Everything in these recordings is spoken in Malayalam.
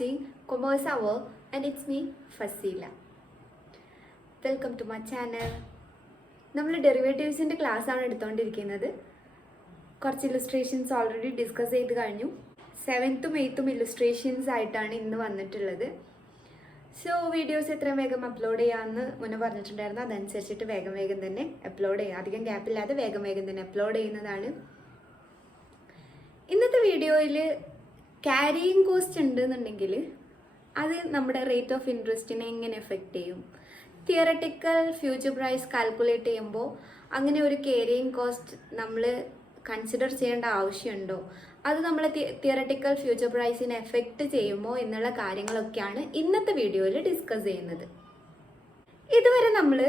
watching Commerce Hour and it's me Fasila. Welcome to my channel. നമ്മൾ ഡെറിവേറ്റീവ്സിൻ്റെ ക്ലാസ്സാണ് എടുത്തുകൊണ്ടിരിക്കുന്നത്. കുറച്ച് ഇല്ലുസ്ട്രേഷൻസ് ഓൾറെഡി ഡിസ്കസ് ചെയ്ത് കഴിഞ്ഞു. 7th 8th ഇല്ലുസ്ട്രേഷൻസ് ആയിട്ടാണ് ഇന്ന് വന്നിട്ടുള്ളത്. സോ വീഡിയോസ് എത്രയും വേഗം അപ്ലോഡ് ചെയ്യാമെന്ന് മുന്നേ പറഞ്ഞിട്ടുണ്ടായിരുന്നു. അതനുസരിച്ചിട്ട് വേഗം തന്നെ അപ്ലോഡ് ചെയ്യുക. അധികം ഗ്യാപ്പില്ലാതെ വേഗം തന്നെ അപ്ലോഡ് ചെയ്യുന്നതാണ്. ഇന്നത്തെ വീഡിയോയിൽ ക്യാരിയിങ് കോസ്റ്റ് ഉണ്ടെന്നുണ്ടെങ്കിൽ അത് നമ്മുടെ റേറ്റ് ഓഫ് ഇൻട്രസ്റ്റിനെ എങ്ങനെ എഫക്റ്റ് ചെയ്യും, തിയറട്ടിക്കൽ ഫ്യൂച്ചർ പ്രൈസ് കാൽക്കുലേറ്റ് ചെയ്യുമ്പോൾ അങ്ങനെ ഒരു ക്യാരിയിങ് കോസ്റ്റ് നമ്മൾ കൺസിഡർ ചെയ്യേണ്ട ആവശ്യമുണ്ടോ, അത് നമ്മൾ തിയറട്ടിക്കൽ ഫ്യൂച്ചർ പ്രൈസിനെ എഫക്റ്റ് ചെയ്യുമോ എന്നുള്ള കാര്യങ്ങളൊക്കെയാണ് ഇന്നത്തെ വീഡിയോയിൽ ഡിസ്കസ് ചെയ്യുന്നത്. ഇതുവരെ നമ്മൾ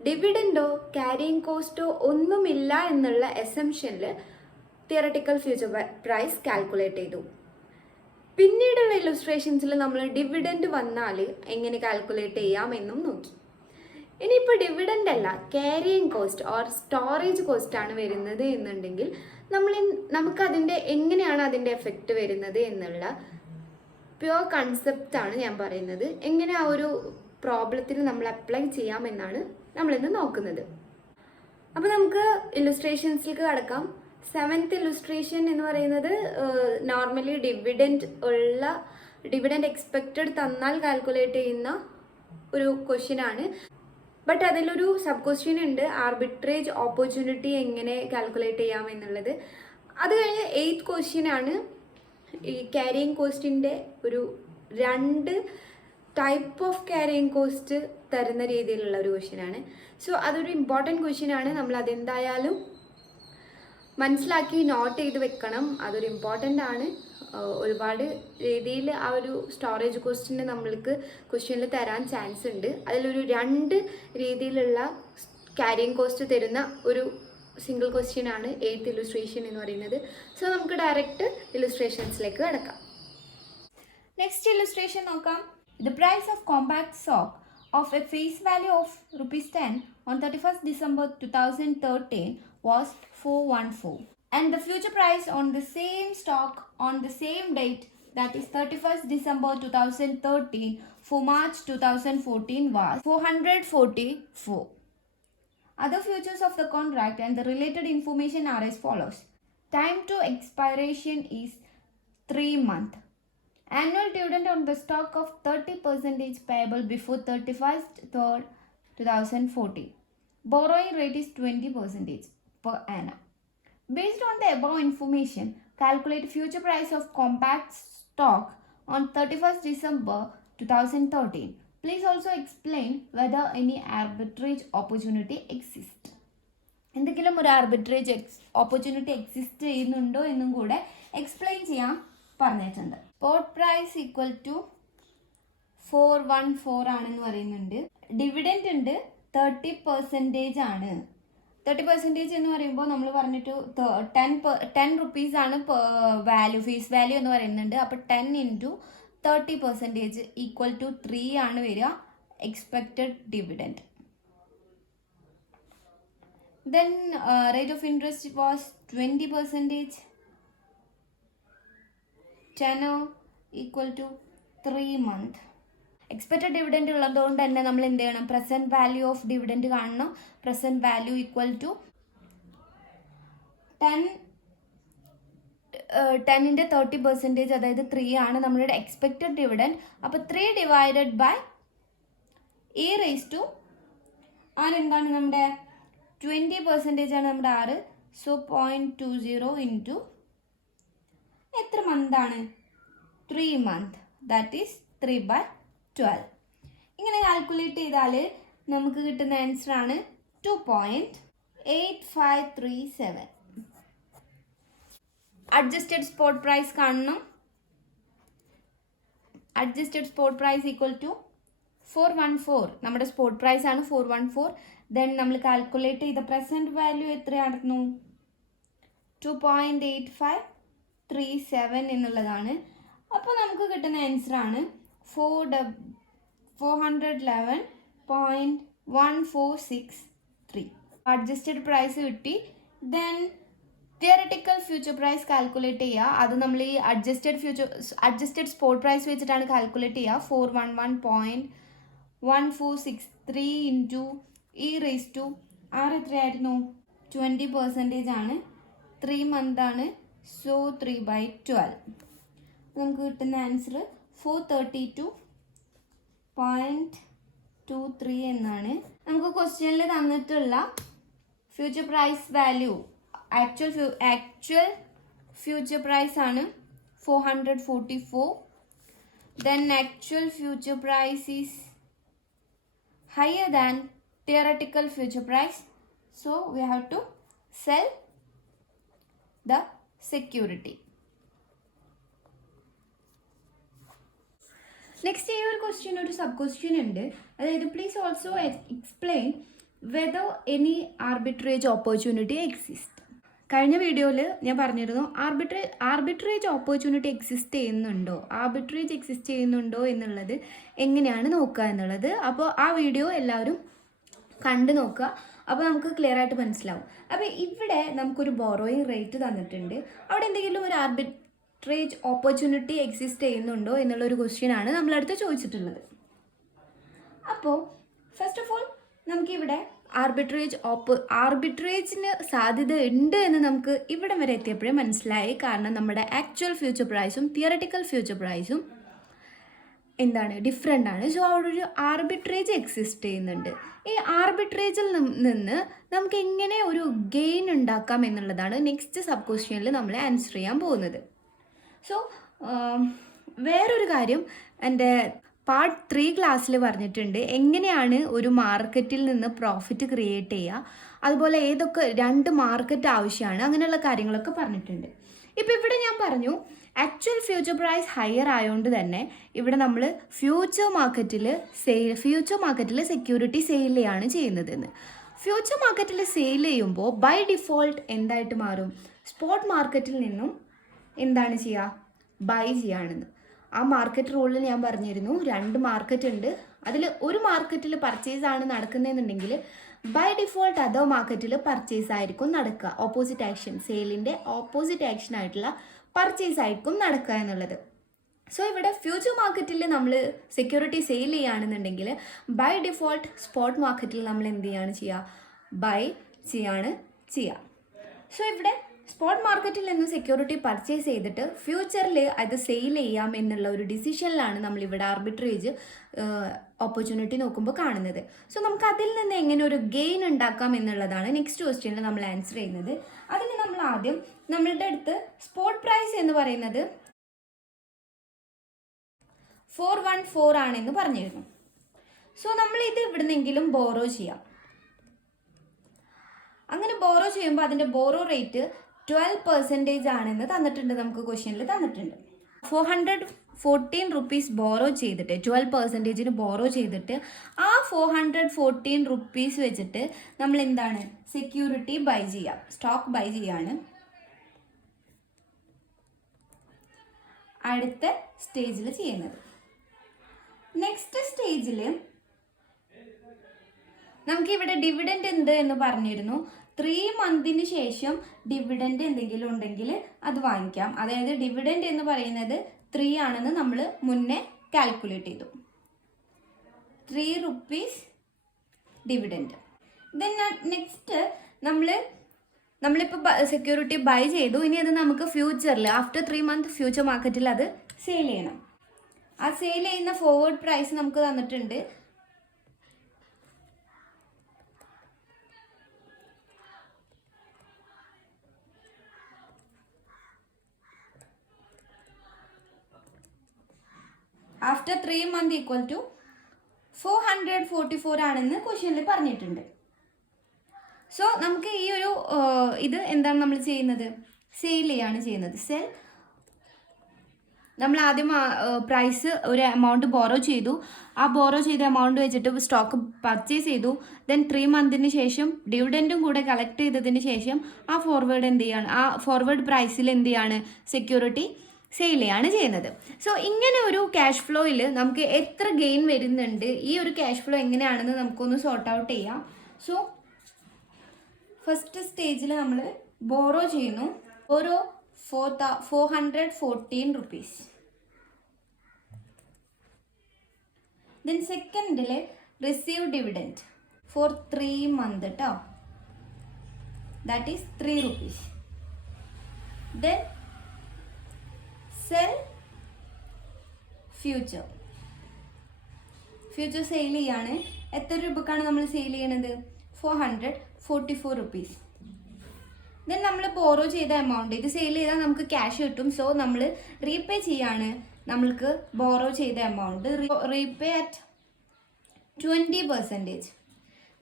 ഡിവിഡൻഡോ ക്യാരിയിങ് കോസ്റ്റോ ഒന്നുമില്ല എന്നുള്ള എസംഷനിൽ തിയറട്ടിക്കൽ ഫ്യൂച്ചർ പ്രൈസ് കാൽക്കുലേറ്റ് ചെയ്തു. പിന്നീടുള്ള ഇല്ലുസ്ട്രേഷൻസിൽ നമ്മൾ ഡിവിഡൻഡ് വന്നാൽ എങ്ങനെ കാൽക്കുലേറ്റ് ചെയ്യാമെന്നും നോക്കി. ഇനിയിപ്പോൾ ഡിവിഡൻഡ് അല്ല, carrying cost or storage cost ആണ് വരുന്നത് എന്നുണ്ടെങ്കിൽ നമുക്കതിൻ്റെ എങ്ങനെയാണ് അതിൻ്റെ എഫക്റ്റ് വരുന്നത് എന്നുള്ള പ്യുവർ കൺസെപ്റ്റാണ് ഞാൻ പറയുന്നത്. എങ്ങനെ ആ ഒരു പ്രോബ്ലത്തിൽ നമ്മൾ അപ്ലൈ ചെയ്യാമെന്നാണ് നമ്മളിന്ന് നോക്കുന്നത്. അപ്പോൾ നമുക്ക് ഇല്ലുസ്ട്രേഷൻസിലേക്ക് കടക്കാം. 7th ഇല്ലുസ്ട്രേഷൻ എന്ന് പറയുന്നത് നോർമലി ഡിവിഡൻഡ് എക്സ്പെക്റ്റഡ് തന്നാൽ കാൽക്കുലേറ്റ് ചെയ്യുന്ന ഒരു ക്വസ്റ്റ്യൻ ആണ്. ബട്ട് അതിലൊരു സബ് ക്വസ്റ്റ്യൻ ഉണ്ട്, ആർബിട്രേജ് ഓപ്പർച്യൂണിറ്റി എങ്ങനെ കാൽക്കുലേറ്റ് ചെയ്യാം എന്നുള്ളത്. അത് കഴിഞ്ഞ് 8th ക്വസ്റ്റ്യൻ ആണ് ഈ ക്യാരിയിങ് കോസ്റ്റിൻ്റെ ഒരു 2 ടൈപ്പ് ഓഫ് ക്യാരിയിങ് കോസ്റ്റ് തരുന്ന രീതിയിലുള്ള ഒരു ക്വസ്റ്റ്യൻ ആണ്. സോ അതൊരു ഇമ്പോർട്ടൻറ്റ് ക്വസ്റ്റ്യൻ ആണ്. നമ്മൾ അതെന്തായാലും മനസ്സിലാക്കി നോട്ട് ചെയ്ത് വെക്കണം. അതൊരു ഇമ്പോർട്ടൻ്റ് ആണ്. ഒരുപാട് രീതിയിൽ ആ ഒരു സ്റ്റോറേജ് ക്വസ്റ്റ്യന് നമ്മൾക്ക് ക്വസ്റ്റ്യനിൽ തരാൻ ചാൻസ് ഉണ്ട്. അതിലൊരു 2 രീതിയിലുള്ള ക്യാരിയിങ് കോസ്റ്റ് തരുന്ന ഒരു സിംഗിൾ ക്വസ്റ്റ്യൻ ആണ് 8th ഇല്ലുസ്ട്രേഷൻ എന്ന് പറയുന്നത്. സോ നമുക്ക് ഡയറക്റ്റ് ഇല്ലുസ്ട്രേഷൻസിലേക്ക് കിടക്കാം. നെക്സ്റ്റ് ഇല്ലുസ്ട്രേഷൻ നോക്കാം. The price of compact stock of a face value of ₹10 on 31st December 2013 was 414, and the future price on the same stock on the same date, that is 31st December 2013 for March 2014 was 444. Other features of the contract and the related information are as follows. Time to expiration is 3 months. Annual dividend on the stock of 30% payable before 31st 3rd 2014. Borrowing rate is 20% per annum. Based on the above information, calculate future price of compact stock on 31st December 2013. Please also explain whether any arbitrage opportunity exists. എന്തെങ്കിലും ഒരു ആർബിട്രേജ് ഓപ്പർച്യൂണിറ്റി എക്സിസ്റ്റ് ചെയ്യുന്നുണ്ടോ എന്നും കൂടെ എക്സ്പ്ലെയിൻ ചെയ്യാൻ പറഞ്ഞിട്ടുണ്ട്. സ്പോട്ട് പ്രൈസ് ഈക്വൽ ടു 414 ആണെന്ന് പറയുന്നുണ്ട്. ഡിവിഡൻഡ് ഉണ്ട് 30% ആണ്. 30% എന്ന് പറയുമ്പോൾ നമ്മൾ പറഞ്ഞിട്ട് 10 rupees ആണ് വാല്യൂ, ഫീസ് വാല്യൂ എന്ന് പറയുന്നുണ്ട്. അപ്പോൾ 10 × 30% ഈക്വൽ ടു 3 ആണ് വരിക expected dividend. Then rate of interest was 20%. tenor equal to 3 months. Expected dividend ഉള്ളതുകൊണ്ട് തന്നെ നമ്മൾ എന്ത് ചെയ്യണം, പ്രസൻറ്റ് വാല്യൂ ഓഫ് ഡിവിഡൻഡ് കാണണം. പ്രസൻറ്റ് വാല്യൂ ഈക്വൽ ടു 10 × 30%, അതായത് 3 ആണ് നമ്മളുടെ എക്സ്പെക്റ്റഡ് ഡിവിഡൻഡ്. അപ്പോൾ 3 divided by e raise to എന്താണ് നമ്മുടെ 20% ആണ് നമ്മുടെ R. സോ 0.20 ഇൻറ്റു എത്ര മന്ത് ആണ്, 3 months, ദാറ്റ് ഈസ് 3/12. ഇങ്ങനെ കാൽക്കുലേറ്റ് ചെയ്താൽ നമുക്ക് കിട്ടുന്ന ആൻസർ ആണ് 2.8537. അഡ്ജസ്റ്റഡ് സ്പോട്ട് പ്രൈസ് കാണണം. Adjusted spot price equal to 414. നമ്മുടെ സ്പോട്ട് പ്രൈസ് ആണ് 414. ദെൻ നമ്മൾ കാൽക്കുലേറ്റ് ചെയ്ത പ്രസൻറ്റ് വാല്യൂ എത്രയായിരുന്നു, 2.8537 എന്നുള്ളതാണ്. അപ്പോൾ നമുക്ക് കിട്ടുന്ന ആൻസർ ആണ് 411.1463. അഡ്ജസ്റ്റഡ് പ്രൈസ് കിട്ടി. Then theoretical future price calculate ചെയ്യുക. അത് നമ്മൾ ഈ അഡ്ജസ്റ്റഡ് സ്പോട്ട് പ്രൈസ് വെച്ചിട്ടാണ് കാൽക്കുലേറ്റ് ചെയ്യുക. 411.1463 ഇൻറ്റു e⁻r എത്രയായിരുന്നു? 20% ആണ്. 3 month ആണ്. സോ 3/12. നമുക്ക് കിട്ടുന്ന ആൻസർ 432.23 എന്നാണ്. നമുക്ക് ക്വസ്റ്റ്യനിൽ തന്നിട്ടുള്ള future price value actual future price ആണ് 444. then actual future price is higher than theoretical future price, so we have to sell the security. Next ഈ ഒരു ക്വസ്റ്റ്യൻ ഒരു സബ് ക്വസ്റ്റ്യൻ ഉണ്ട്. അതായത് please also explain whether any arbitrage opportunity exist. കഴിഞ്ഞ വീഡിയോയിൽ ഞാൻ പറഞ്ഞിരുന്നു ആർബിട്രേജ് ഓപ്പർച്യൂണിറ്റി എക്സിസ്റ്റ് ചെയ്യുന്നുണ്ടോ എന്നുള്ളത് എങ്ങനെയാണ് നോക്കുക എന്നുള്ളത്. അപ്പോൾ ആ വീഡിയോ എല്ലാവരും കണ്ടു നോക്കുക. അപ്പോൾ നമുക്ക് ക്ലിയർ ആയിട്ട് മനസ്സിലാവും. അപ്പോൾ ഇവിടെ നമുക്കൊരു ബോറോയിങ് റേറ്റ് തന്നിട്ടുണ്ട്. അവിടെ എന്തെങ്കിലും ഒരു ആർബിട്രേജ് ഓപ്പർച്യൂണിറ്റി എക്സിസ്റ്റ് ചെയ്യുന്നുണ്ടോ എന്നുള്ളൊരു ക്വസ്റ്റ്യൻ ആണ് നമ്മളടുത്ത് ചോദിച്ചിട്ടുള്ളത്. അപ്പോൾ ഫസ്റ്റ് ഓഫ് ഓൾ നമുക്കിവിടെ ആർബിട്രേജിന് സാധ്യത ഉണ്ട് എന്ന് നമുക്ക് ഇവിടെ വരെ എത്തിയപ്പോഴേ മനസ്സിലായി. കാരണം നമ്മുടെ ആക്ച്വൽ ഫ്യൂച്ചർ പ്രൈസും തിയററ്റിക്കൽ ഫ്യൂച്ചർ പ്രൈസും ഡിഫറെൻ്റ് ആണ്. സോ അവിടെ ഒരു ആർബിട്രേജ് എക്സിസ്റ്റ് ചെയ്യുന്നുണ്ട്. ഈ ആർബിട്രേജിൽ നിന്ന് നമുക്ക് എങ്ങനെ ഒരു ഗെയിൻ ഉണ്ടാക്കാം എന്നുള്ളതാണ് നെക്സ്റ്റ് സബ് ക്വസ്റ്റ്യനിൽ നമ്മൾ ആൻസർ ചെയ്യാൻ പോകുന്നത്. സോ വേറൊരു കാര്യം എൻ്റെ പാർട്ട് 3 ക്ലാസ്സിൽ പറഞ്ഞിട്ടുണ്ട്. എങ്ങനെയാണ് ഒരു മാർക്കറ്റിൽ നിന്ന് പ്രോഫിറ്റ് ക്രിയേറ്റ് ചെയ്യുക, അതുപോലെ ഏതൊക്കെ 2 മാർക്കറ്റ് ആവശ്യമാണ്, അങ്ങനെയുള്ള കാര്യങ്ങളൊക്കെ പറഞ്ഞിട്ടുണ്ട്. ഇപ്പോൾ ഇവിടെ ഞാൻ പറഞ്ഞു ആക്ച്വൽ ഫ്യൂച്ചർ പ്രൈസ് ഹയർ ആയതുകൊണ്ട് തന്നെ ഇവിടെ നമ്മൾ ഫ്യൂച്ചർ മാർക്കറ്റിൽ സെക്യൂരിറ്റി സെയിൽ ചെയ്യാണ് ചെയ്യുന്നതെന്ന്. ഫ്യൂച്ചർ മാർക്കറ്റിൽ സെയിൽ ചെയ്യുമ്പോൾ ബൈ ഡിഫോൾട്ട് എന്തായിട്ട് മാറും? സ്പോട്ട് മാർക്കറ്റിൽ നിന്നും എന്താണ് ചെയ്യുക? ബൈ ചെയ്യുകയാണെന്ന്. ആ മാർക്കറ്റ് റൂളിൽ ഞാൻ പറഞ്ഞിരുന്നു 2 മാർക്കറ്റ് ഉണ്ട്. അതിൽ ഒരു മാർക്കറ്റിൽ പർച്ചേസ് ആണ് നടക്കുന്നതെന്നുണ്ടെങ്കിൽ ബൈ ഡിഫോൾട്ട് അതർ മാർക്കറ്റിൽ പർച്ചേസ് ആയിരിക്കും നടക്കുക. ഓപ്പോസിറ്റ് ആക്ഷൻ, സെയിലിൻ്റെ ഓപ്പോസിറ്റ് ആക്ഷൻ ആയിട്ടുള്ള പർച്ചേസ് ആയിരിക്കും നടക്കുക എന്നുള്ളത്. സോ ഇവിടെ ഫ്യൂച്ചർ മാർക്കറ്റിൽ നമ്മൾ സെക്യൂരിറ്റി സെയിൽ ചെയ്യുകയാണെന്നുണ്ടെങ്കിൽ ബൈ ഡിഫോൾട്ട് സ്പോട്ട് മാർക്കറ്റിൽ നമ്മൾ എന്ത് ചെയ്യാണ് ചെയ്യുക? ബൈ ചെയ്യുക. സോ ഇവിടെ സ്പോട്ട് മാർക്കറ്റിൽ നിന്ന് സെക്യൂരിറ്റി പർച്ചേസ് ചെയ്തിട്ട് ഫ്യൂച്ചറിൽ അത് സെയിൽ ചെയ്യാം എന്നുള്ള ഒരു ഡിസിഷനിലാണ് നമ്മളിവിടെ ആർബിട്രേജ് ഓപ്പർച്യൂണിറ്റി നോക്കുമ്പോൾ കാണുന്നത്. സോ നമുക്ക് അതിൽ നിന്ന് എങ്ങനെ ഒരു ഗെയിൻ ഉണ്ടാക്കാം എന്നുള്ളതാണ് നെക്സ്റ്റ് ക്വസ്റ്റ്യനിൽ നമ്മൾ ആൻസർ ചെയ്യുന്നത്. അതിന് നമ്മൾ ആദ്യം നമ്മളുടെ അടുത്ത് സ്പോട്ട് പ്രൈസ് എന്ന് പറയുന്നത് 414 ആണെന്ന് പറഞ്ഞിരുന്നു. സോ നമ്മൾ ഇത് ഇവിടുന്നെങ്കിലും ബോറോ ചെയ്യാം. അങ്ങനെ ബോറോ ചെയ്യുമ്പോൾ അതിൻ്റെ ബോറോ റേറ്റ് 12% ആണെന്ന് തന്നിട്ടുണ്ട്. നമുക്ക് ക്വസ്റ്റ്യനിൽ തന്നിട്ടുണ്ട്. 414 റുപ്പീസ് ബോറോ ചെയ്തിട്ട് 12% ബോറോ ചെയ്തിട്ട് ആ 414 റുപ്പീസ് വെച്ചിട്ട് നമ്മൾ എന്താണ് സെക്യൂരിറ്റി ബൈ ചെയ്യാം, സ്റ്റോക്ക് ബൈ ചെയ്യാണ്. അടുത്ത സ്റ്റേജിൽ ചെയ്യുന്നത്. നെക്സ്റ്റ് സ്റ്റേജിൽ നമുക്കിവിടെ ഡിവിഡൻഡ് ഉണ്ട് എന്ന് പറഞ്ഞിരുന്നു. 3 മന്തിന് ശേഷം ഡിവിഡൻഡ് എന്തെങ്കിലും ഉണ്ടെങ്കിൽ അത് വാങ്ങിക്കാം. അതായത് ഡിവിഡൻഡ് എന്ന് പറയുന്നത് 3 ആണെന്ന് നമ്മൾ മുന്നേ കാൽക്കുലേറ്റ് ചെയ്തു. 3 റുപ്പീസ് ഡിവിഡൻഡ്. ദെൻ നെക്സ്റ്റ് നമ്മളിപ്പോൾ സെക്യൂരിറ്റി ബൈ ചെയ്തു. ഇനി അത് നമുക്ക് ഫ്യൂച്ചറിൽ ആഫ്റ്റർ 3 മന്ത് ഫ്യൂച്ചർ മാർക്കറ്റിൽ അത് സെയിൽ ചെയ്യണം. ആ സെയിൽ ചെയ്യുന്ന ഫോർവേഡ് പ്രൈസ് നമുക്ക് തന്നിട്ടുണ്ട്. ആഫ്റ്റർ 3 മന്ത് ഈക്വൽ ടു 444 ആണെന്ന് ക്വസ്റ്റ്യനിൽ പറഞ്ഞിട്ടുണ്ട്. സോ നമുക്ക് ഈ ഒരു ഇത് എന്താണ് നമ്മൾ ചെയ്യുന്നത്? സെയിൽ ചെയ്യാണ് ചെയ്യുന്നത്. നമ്മൾ ആദ്യം പ്രൈസ് ഒരു എമൗണ്ട് ബോറോ ചെയ്തു. ആ ബോറോ ചെയ്ത എമൗണ്ട് വെച്ചിട്ട് സ്റ്റോക്ക് പർച്ചേസ് ചെയ്തു. ദെൻ 3 മന്തിന് ശേഷം ഡിവിഡൻറ്റും കൂടെ കളക്ട് ചെയ്തതിന് ശേഷം ആ ഫോർവേഡ് പ്രൈസിൽ എന്ത് ചെയ്യാണ്? സെക്യൂരിറ്റി സെയിൽ ചെയ്യാണ് ചെയ്യുന്നത്. സോ ഇങ്ങനെ ഒരു ക്യാഷ് ഫ്ലോയിൽ നമുക്ക് എത്ര ഗെയിൻ വരുന്നുണ്ട്, ഈ ഒരു ക്യാഷ് ഫ്ലോ എങ്ങനെയാണെന്ന് നമുക്കൊന്ന് സോർട്ട് ഔട്ട് ചെയ്യാം. സോ ഫസ്റ്റ് സ്റ്റേജിൽ നമ്മൾ ബോറോ ചെയ്യുന്നു. ഓരോ 414 rupees. Then സെക്കൻഡിൽ റിസീവ് ഡിവിഡൻറ്റ് ഫോർ 3 months കേട്ടോ. That is 3 rupees. Then cell future sale ചെയ്യാണ്. എത്ര രൂപക്കാണ് നമ്മൾ സെയിൽ ചെയ്യണത്? 444 rupees. ദെൻ നമ്മൾ ബോറോ ചെയ്ത എമൗണ്ട്, ഇത് സെയിൽ ചെയ്താൽ നമുക്ക് ക്യാഷ് കിട്ടും. സോ നമ്മൾ റീപേ ചെയ്യാണ്. നമ്മൾക്ക് ബോറോ ചെയ്ത എമൗണ്ട് റീപേ അറ്റ് 20%.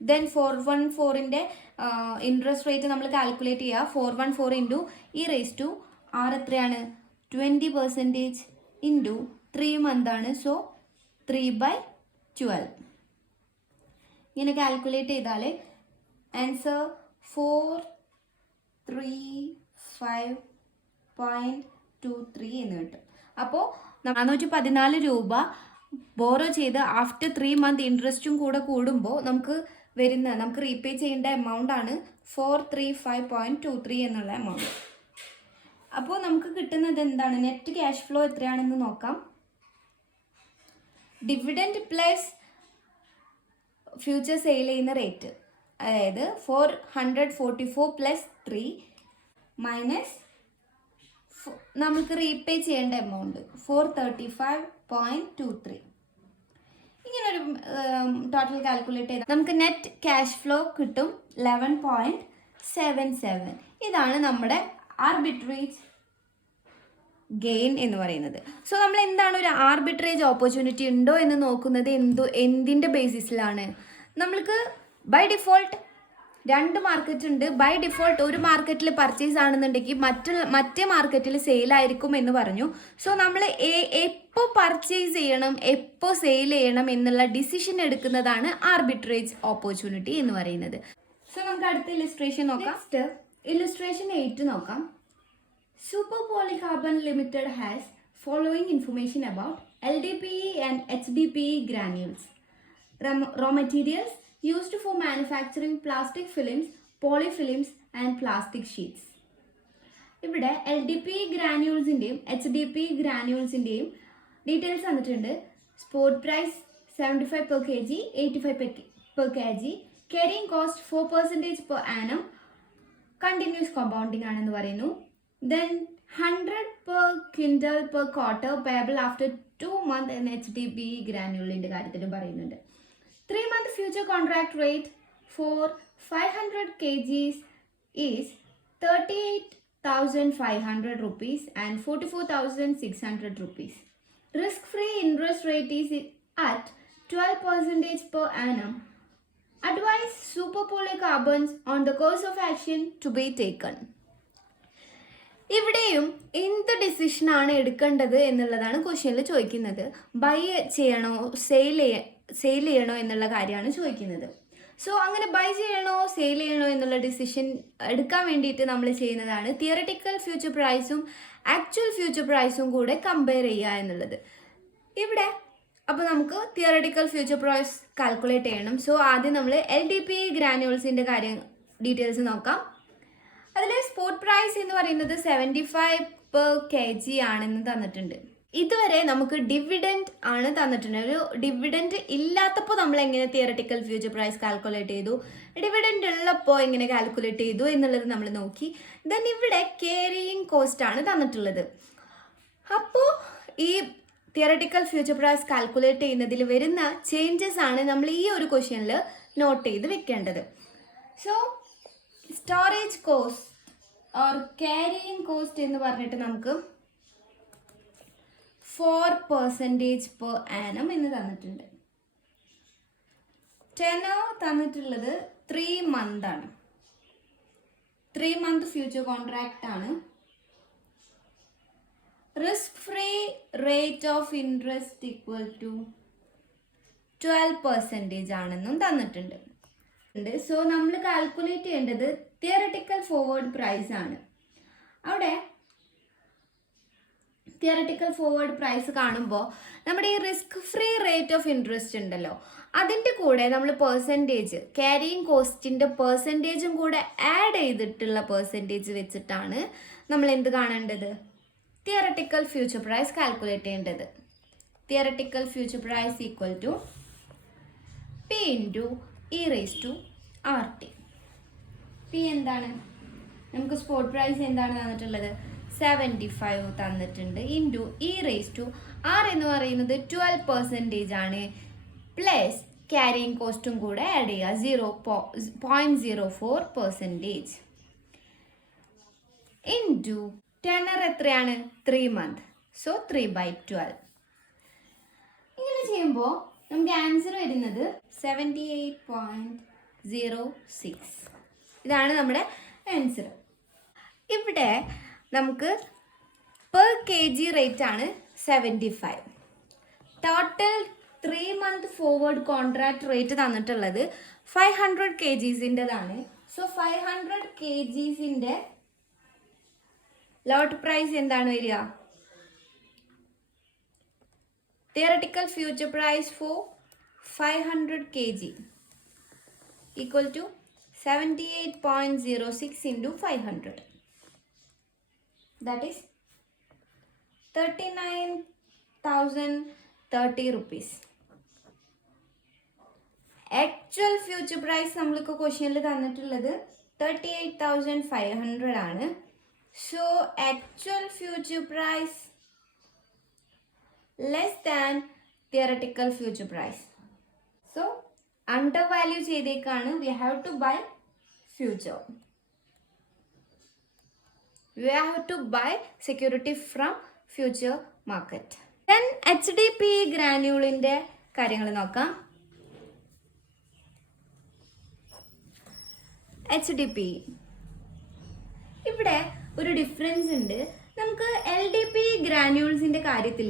ദെൻ 414ൻ്റെ ഇൻട്രസ്റ്റ് റേറ്റ് നമ്മൾ കാൽക്കുലേറ്റ് ചെയ്യുക. 414 ഇൻറ്റു e⁻r എത്രയാണ്? 20% ഇൻറ്റു 3 months ആണ്. സോ 3/12. ഇങ്ങനെ കാൽക്കുലേറ്റ് ചെയ്താൽ ആൻസർ 435.23 എന്ന് കിട്ടും. അപ്പോൾ 414 രൂപ ബോറോ ചെയ്ത് ആഫ്റ്റർ 3 months ഇൻട്രസ്റ്റും കൂടെ കൂടുമ്പോൾ നമുക്ക് റീപേ ചെയ്യേണ്ട എമൗണ്ട് ആണ് 435.23 എന്നുള്ള എമൗണ്ട്. അപ്പോൾ നമുക്ക് കിട്ടുന്നത് എന്താണ്? നെറ്റ് ക്യാഷ് ഫ്ലോ എത്രയാണെന്ന് നോക്കാം. ഡിവിഡൻറ്റ് പ്ലസ് ഫ്യൂച്ചർ സെയിൽ ചെയ്യുന്ന റേറ്റ്, അതായത് 444 + 3 മൈനസ് നമുക്ക് റീപേ ചെയ്യേണ്ട എമൗണ്ട് 435.23. ഇങ്ങനൊരു ടോട്ടൽ കാൽക്കുലേറ്റ് ചെയ്താൽ നമുക്ക് നെറ്റ് ക്യാഷ് ഫ്ലോ കിട്ടും 11.77. ഇതാണ് നമ്മുടെ ആർബിട്രേജ് ഗെയിൻ എന്ന് പറയുന്നത്. സോ നമ്മൾ എന്താണ് ഒരു ആർബിട്രേജ് ഓപ്പർച്യൂണിറ്റി ഉണ്ടോ എന്ന് നോക്കുന്നത് എന്തിൻ്റെ ബേസിസിലാണ്? നമ്മൾക്ക് ബൈ ഡിഫോൾട്ട് 2 മാർക്കറ്റ് ഉണ്ട്. ബൈ ഡിഫോൾട്ട് ഒരു മാർക്കറ്റിൽ പർച്ചേസ് ആണെന്നുണ്ടെങ്കിൽ മറ്റേ മാർക്കറ്റിൽ സെയിൽ ആയിരിക്കും എന്ന് പറഞ്ഞു. സോ നമ്മൾ എപ്പോൾ പർച്ചേസ് ചെയ്യണം, എപ്പോൾ സെയിൽ ചെയ്യണം എന്നുള്ള ഡിസിഷൻ എടുക്കുന്നതാണ് ആർബിട്രേജ് ഓപ്പർച്യൂണിറ്റി എന്ന് പറയുന്നത്. സോ നമുക്ക് അടുത്ത ഇല്ലസ്ട്രേഷൻ നോക്കാം. ഇല്ലസ്ട്രേഷൻ 8 നോക്കാം. Super Polycarbon Limited has following information about LDPE and HDPE granules. Raw materials used for manufacturing plastic films, polyfilms and plastic sheets. ഇവിടെ LDPE ഗ്രാന്യൂൾസിൻ്റെയും HDPE ഗ്രാന്യൂൾസിൻ്റെയും ഡീറ്റെയിൽസ് തന്നിട്ടുണ്ട്. Spot price 75 per kg, 85 per kg. Carrying cost 4% per annum. Continuous compounding ആണെന്ന് പറയുന്നു. Then 100 per quintal per quarter payable after 2 months എന്ന് HDPE ഗ്രാന്യൂളിൻ്റെ കാര്യത്തിൽ പറയുന്നുണ്ട്. 3 month future contract rate for 500 kgs is 38,500 rupees and 44,600 rupees. Risk-free interest rate is at 12% per annum. Advise Super Polycarbons on the course of action to be taken. ഇവിടെയും എന്ത് ഡിസിഷനാണ് എടുക്കേണ്ടത് എന്നുള്ളതാണ് ക്വസ്റ്റ്യനിൽ ചോദിക്കുന്നത്. ബൈ ചെയ്യണോ സെയിൽ ചെയ്യണോ എന്നുള്ള കാര്യമാണ് ചോദിക്കുന്നത്. സോ അങ്ങനെ ബൈ ചെയ്യണോ സെയിൽ ചെയ്യണോ എന്നുള്ള ഡിസിഷൻ എടുക്കാൻ വേണ്ടിയിട്ട് നമ്മൾ ചെയ്യുന്നതാണ് തിയററ്റിക്കൽ ഫ്യൂച്ചർ പ്രൈസും ആക്ച്വൽ ഫ്യൂച്ചർ പ്രൈസും കൂടെ കമ്പയർ ചെയ്യുക എന്നുള്ളത്. ഇവിടെ അപ്പോൾ നമുക്ക് തിയററ്റിക്കൽ ഫ്യൂച്ചർ പ്രൈസ് കാൽക്കുലേറ്റ് ചെയ്യണം. സോ ആദ്യം നമ്മൾ LDPE ഗ്രാന്യൂൾസിൻ്റെ ഡീറ്റെയിൽസ് നോക്കാം. അതിൽ സ്പോട്ട് പ്രൈസ് എന്ന് പറയുന്നത് 75 per kg ആണെന്ന് തന്നിട്ടുണ്ട്. ഇതുവരെ നമുക്ക് ഡിവിഡൻറ്റ് ആണ് തന്നിട്ടുണ്ട്. ഒരു ഡിവിഡൻറ്റ് ഇല്ലാത്തപ്പോൾ നമ്മൾ എങ്ങനെ തിയററ്റിക്കൽ ഫ്യൂച്ചർ പ്രൈസ് കാൽക്കുലേറ്റ് ചെയ്തു, ഡിവിഡൻറ്റ് ഉള്ളപ്പോൾ എങ്ങനെ കാൽക്കുലേറ്റ് ചെയ്തു എന്നുള്ളത് നമ്മൾ നോക്കി. ദെൻ ഇവിടെ ക്യാരിയിങ് കോസ്റ്റ് ആണ് തന്നിട്ടുള്ളത്. അപ്പോൾ ഈ തിയററ്റിക്കൽ ഫ്യൂച്ചർ പ്രൈസ് കാൽക്കുലേറ്റ് ചെയ്യുന്നതിൽ വരുന്ന ചേഞ്ചസ് ആണ് നമ്മൾ ഈ ഒരു ക്വസ്റ്റ്യനിൽ നോട്ട് ചെയ്ത് വെക്കേണ്ടത്. So storage cost or carrying cost എന്ന് പറഞ്ഞിട്ട് നമുക്ക് 4% per annum എന്ന് തന്നിട്ടുണ്ട്. ടെനർ തന്നിട്ടുള്ളത് 3 months ആണ്. 3 month ഫ്യൂച്ചർ കോൺട്രാക്റ്റ് ആണ്. Risk free rate of interest equal to 12% ആണെന്നും തന്നിട്ടുണ്ട്. സോ നമ്മൾ കാൽക്കുലേറ്റ് ചെയ്യേണ്ടത് തിയററ്റിക്കൽ ഫോർവേഡ് പ്രൈസ് ആണ്. അവിടെ തിയറട്ടിക്കൽ ഫോർവേഡ് പ്രൈസ് കാണുമ്പോൾ നമ്മുടെ ഈ risk free rate of interest ഉണ്ടല്ലോ, അതിൻ്റെ കൂടെ നമ്മൾ പെർസെൻറ്റേജ്, ക്യാരിയിങ് കോസ്റ്റിൻ്റെ പെർസെൻറ്റേജും കൂടെ ആഡ് ചെയ്തിട്ടുള്ള പെർസെൻറ്റേജ് വെച്ചിട്ടാണ് നമ്മൾ എന്ത് കാണേണ്ടത്? തിയറട്ടിക്കൽ ഫ്യൂച്ചർ പ്രൈസ് കാൽക്കുലേറ്റ് ചെയ്യേണ്ടത്. Theoretical future price equal to P into e raise to R T. P എന്താണ്? നമുക്ക് സ്പോട്ട് പ്രൈസ് എന്താണ് തന്നിട്ടുള്ളത്? 75 തന്നിട്ടുണ്ട്. Into e raise to R എന്ന് പറയുന്നത് 12% ആണ്. പ്ലസ് ക്യാരിയിങ് കോസ്റ്റും കൂടെ ആഡ് ചെയ്യുക 0.04%. ഇൻറ്റു ടെനർ എത്രയാണ്? 3 months. സോ 3/12. ഇങ്ങനെ ചെയ്യുമ്പോൾ നമുക്ക് ആൻസർ വരുന്നത് 78.06. ഇതാണ് നമ്മുടെ ആൻസർ. ഇവിടെ നമുക്ക് പെർ കെ ജി റേറ്റ് ആണ് 75. Total 3 month forward contract rate തന്നിട്ടുള്ളത് 500 kgsൻ്റെതാണ്. സോ 500 kgsൻ്റെ ലോട്ട് പ്രൈസ് എന്താണ് വരിക? Theoretical future price for 500 kg equal to 78.06 into 500. That is 39,030 rupees. Actual future price നമ്മൾക്ക് ക്വസ്റ്റ്യനിൽ തന്നിട്ടുള്ളത് 38,500 ആണ്. So actual future price less than theoretical future price. So undervalue ചെയ്തേക്കാണ്. We have to buy future. We have to buy security from future market. Then HDP ഗ്രാനുളിൻ്റെ കാര്യങ്ങൾ നോക്കാം. HDP ഇവിടെ ഒരു ഡിഫറൻസ് ഉണ്ട്. നമുക്ക് LDP ഗ്രാനുൾസിൻ്റെ കാര്യത്തിൽ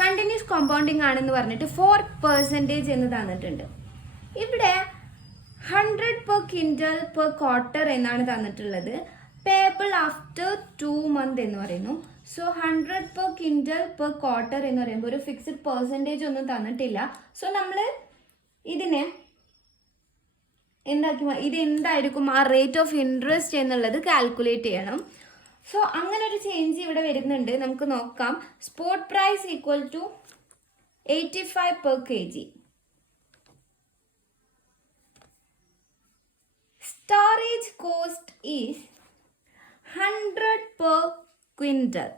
കണ്ടിന്യൂസ് കോമ്പൗണ്ടിങ് ആണെന്ന് പറഞ്ഞിട്ട് 4% എന്ന് തന്നിട്ടുണ്ട്. ഇവിടെ 100 per quintal per quarter എന്നാണ് തന്നിട്ടുള്ളത്. പേബിൾ ആഫ്റ്റർ 2 months എന്ന് പറയുന്നു. So 100 per quintal per quarter എന്ന് പറയുമ്പോൾ ഒരു ഫിക്സ്ഡ് പെർസെൻറ്റേജ് ഒന്നും തന്നിട്ടില്ല. സോ നമ്മൾ ഇതിനെ എന്തായിരിക്കും ആ റേറ്റ് ഓഫ് ഇൻട്രസ്റ്റ് എന്നുള്ളത് കാൽക്കുലേറ്റ് ചെയ്യണം. സോ അങ്ങനെ ഒരു ചേഞ്ച് ഇവിടെ വരുന്നുണ്ട്. നമുക്ക് നോക്കാം. Spot price equal to 85 per kg. Storage cost is 100 per quintal.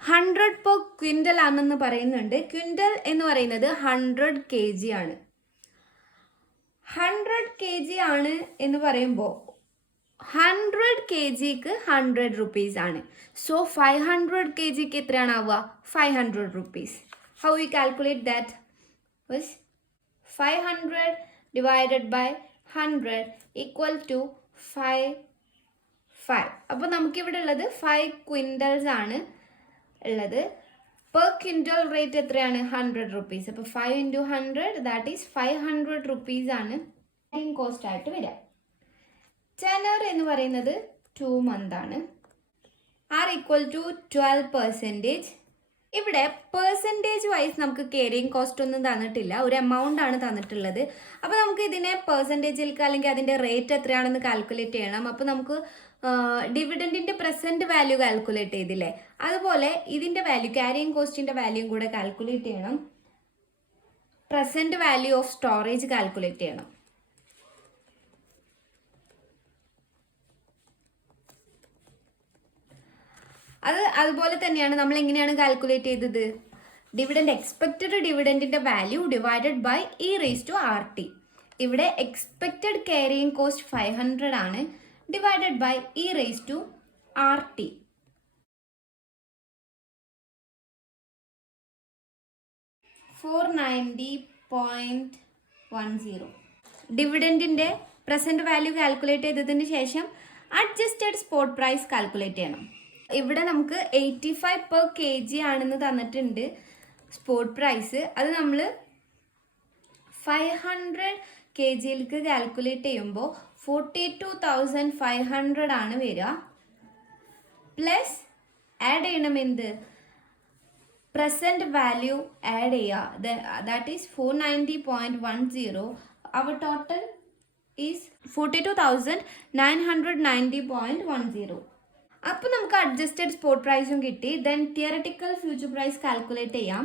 100 per quintal ആണെന്ന് പറയുന്നുണ്ട്. ക്വിൻ്റൽ എന്ന് പറയുന്നത് 100 kg ആണ്. 100 kg ആണ് എന്ന് പറയുമ്പോൾ 100 kgക്ക് 100 rupees ആണ്. സോ 500 kgക്ക് എത്രയാണ് ആവുക? 500 rupees. How we calculate that? Was 500 divided by 100 equal to 5. അപ്പോൾ നമുക്കിവിടെ ഉള്ളത് 5 quintals ആണ് ഉള്ളത്. പെർ ക്വിൻ്റൽ റേറ്റ് എത്രയാണ്? 100 rupees. അപ്പോൾ 5 into 100 ദാറ്റ് ഈസ് 500 rupees ആണ് ക്യാരിയിങ് കോസ്റ്റ് ആയിട്ട് വരിക. ടെനർ എന്ന് പറയുന്നത് 2 months ആണ്. R equal to 12%. ഇവിടെ പെർസെൻറ്റേജ് വൈസ് നമുക്ക് ക്യാരിയിങ് കോസ്റ്റ് ഒന്നും തന്നിട്ടില്ല, ഒരു എമൗണ്ട് ആണ് തന്നിട്ടുള്ളത്. അപ്പോൾ നമുക്ക് ഇതിനെ പെർസെൻറ്റേജിലേക്ക് അല്ലെങ്കിൽ അതിൻ്റെ റേറ്റ് എത്രയാണെന്ന് കാൽക്കുലേറ്റ് ചെയ്യണം. അപ്പോൾ നമുക്ക് ഡിവിഡൻറ്റിൻ്റെ പ്രസൻറ്റ് വാല്യൂ കാൽക്കുലേറ്റ് ചെയ്തില്ലേ, അതുപോലെ ഇതിൻ്റെ വാല്യൂ ക്യാരിയിങ് കോസ്റ്റിൻ്റെ വാല്യൂയും കൂടെ കാൽക്കുലേറ്റ് ചെയ്യണം. Present value of storage calculate ചെയ്യണം. അതുപോലെ തന്നെയാണ് നമ്മൾ എങ്ങനെയാണ് കാൽക്കുലേറ്റ് ചെയ്തത്? ഡിവിഡൻറ്റ്, എക്സ്പെക്റ്റഡ് ഡിവിഡൻറ്റിൻ്റെ value divided by e raise to R t. ഇവിടെ എക്സ്പെക്റ്റഡ് ക്യാരിയിങ് കോസ്റ്റ് 500 ആണ്, divided by e raise to R t. 490.10. ഡിവിഡൻറ്റിൻ്റെ പ്രസൻറ്റ് വാല്യൂ കാൽക്കുലേറ്റ് ചെയ്തതിന് ശേഷം അഡ്ജസ്റ്റഡ് സ്പോട്ട് പ്രൈസ് കാൽക്കുലേറ്റ് ചെയ്യണം. ഇവിടെ നമുക്ക് 85 per kg ആണെന്ന് തന്നിട്ടുണ്ട് സ്പോട്ട് പ്രൈസ്. അത് നമ്മൾ 500 kgയിലേക്ക് കാൽക്കുലേറ്റ് ചെയ്യുമ്പോൾ 42,500 ആണ് വരിക. പ്ലസ് ആഡ് ചെയ്യണം എന്ത്? പ്രസൻറ്റ് വാല്യൂ ആഡ് ചെയ്യുക, that is 490.10. Our total is 42,990.10. അപ്പോൾ നമുക്ക് അഡ്ജസ്റ്റഡ് സ്പോട്ട് പ്രൈസും കിട്ടി. Then theoretical future price calculate ചെയ്യാം.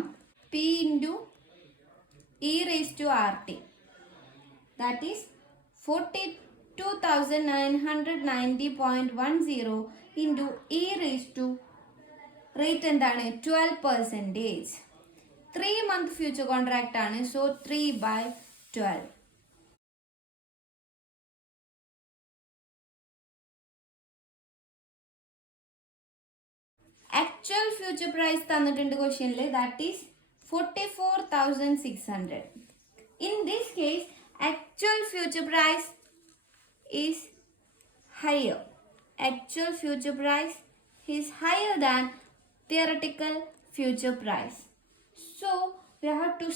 P into e⁻RT, that is 42,990.10 into rate എന്താണ് 12%. 3 month ഫ്യൂച്ചർ കോൺട്രാക്റ്റ് ആണ്. സോ 3/12. ആക്ച്വൽ ഫ്യൂച്ചർ പ്രൈസ് തന്നിട്ടുണ്ട് ക്വസ്റ്റ്യനിൽ, that is 44,600. In this case actual future price is higher. Actual future price is higher than theoretical future price. So we have to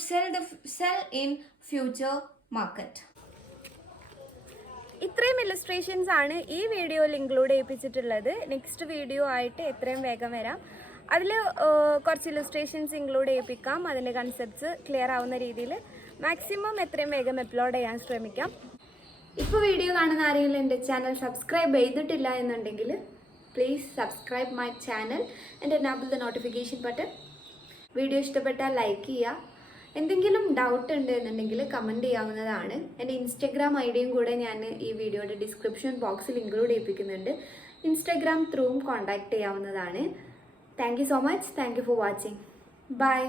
sell in future market. ഇത്രയും ഇല്ലസ്ട്രേഷൻസ് ആണ് ഈ വീഡിയോയിൽ ഇൻക്ലൂഡ് ചെയ്യിപ്പിച്ചിട്ടുള്ളത്. നെക്സ്റ്റ് വീഡിയോ ആയിട്ട് എത്രയും വേഗം വരാം. അതിൽ കുറച്ച് ഇല്ലസ്ട്രേഷൻസ് ഇൻക്ലൂഡ് ചെയ്യിപ്പിക്കാം. അതിൻ്റെ കൺസെപ്റ്റ്സ് ക്ലിയർ ആവുന്ന രീതിയിൽ മാക്സിമം എത്രയും വേഗം അപ്ലോഡ് ചെയ്യാൻ ശ്രമിക്കാം. ഇപ്പോൾ വീഡിയോ കാണുന്ന ആരെങ്കിലും എൻ്റെ ചാനൽ സബ്സ്ക്രൈബ് ചെയ്തിട്ടില്ല എന്നുണ്ടെങ്കിൽ please subscribe my channel and enable the notification button. Video ഇഷ്ടപ്പെട്ടാൽ ലൈക്ക് ചെയ്യുക. എന്തെങ്കിലും ഡൗട്ട് ഉണ്ട് എന്നുണ്ടെങ്കിൽ കമൻറ്റ് ചെയ്യാവുന്നതാണ്. എൻ്റെ ഇൻസ്റ്റഗ്രാം ഐഡിയും കൂടെ ഞാൻ ഈ വീഡിയോയുടെ ഡിസ്ക്രിപ്ഷൻ ബോക്സിൽ ഇൻക്ലൂഡ് ചെയ്യിപ്പിക്കുന്നുണ്ട്. ഇൻസ്റ്റഗ്രാം ത്രൂവും കോൺടാക്റ്റ് ചെയ്യാവുന്നതാണ്. Thank you so much. Thank you for watching. By.